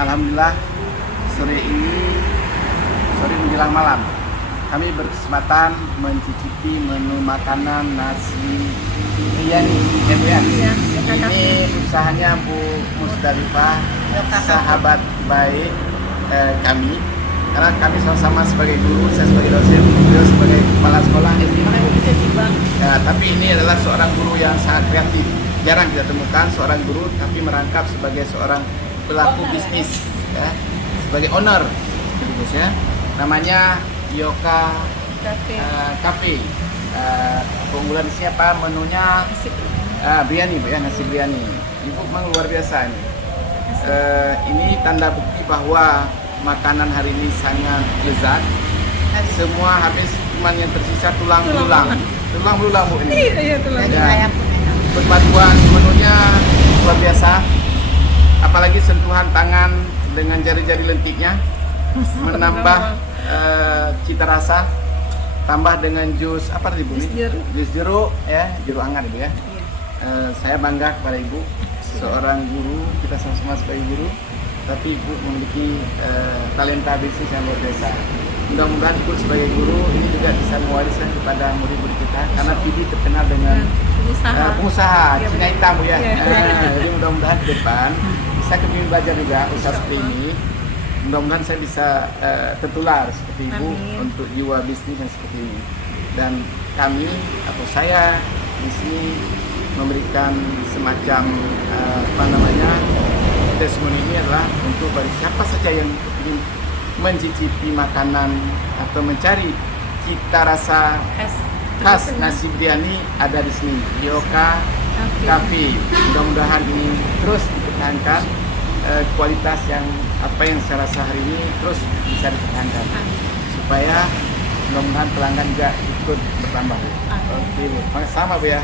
Alhamdulillah sore menjelang malam kami berkesempatan mencicipi menu makanan nasi biryani ya Bu ya. Iya, Ini usahanya Bu Musdalifah, sahabat baik kami. Karena kami sama-sama sebagai guru, saya sebagai dosen, beliau sebagai kepala sekolah. Ya, tapi ini adalah seorang guru yang sangat kreatif. Jarang kita temukan seorang guru tapi merangkap sebagai seorang pelaku bisnis, ya, sebagai owner, ya. Namanya Yoka Cafe. Keunggulan di sini apa menunya? Biryani, Bu ya, nasi biryani. Ibu memang luar biasa ini. Ini tanda bukti bahwa makanan hari ini sangat lezat. Semua habis, cuma yang tersisa tulang belulang Bu ini. Iya, tulang. Ya, perpaduan menunya luar biasa. Apalagi sentuhan tangan dengan jari-jari lentiknya menambah cita rasa. Tambah dengan jus apa tadi Bu? Jus jeruk ya, jeruk hangat Ibu ya. Saya bangga kepada Ibu, seorang guru, kita sama-sama sebagai guru, tapi Ibu memiliki talenta bisnis yang luar biasa. Mudah-mudahan Ibu sebagai guru ini juga bisa mewariskan kepada murid-murid kita, karena PD terkenal dengan pengusaha Cina hitam Bu ya. Jadi mudah-mudahan ke depan saya kepingin belajar juga usaha seperti ini. Mudah-mudahan saya bisa tertular seperti Ibu. Amin. Untuk jiwa bisnis yang seperti ini. Dan kami atau saya di sini memberikan semacam testimoni ini adalah untuk bagi siapa saja yang ingin mencicipi makanan atau mencari cita rasa khas nasi biryani, ada di sini Yoka Cafe. Mudah-mudahan ini terus dipertahankan, kualitas yang apa yang saya rasa hari ini terus bisa dipertahankan supaya mudah-mudahan pelanggan juga ikut bertambah. Oke Bu, sama Bu ya.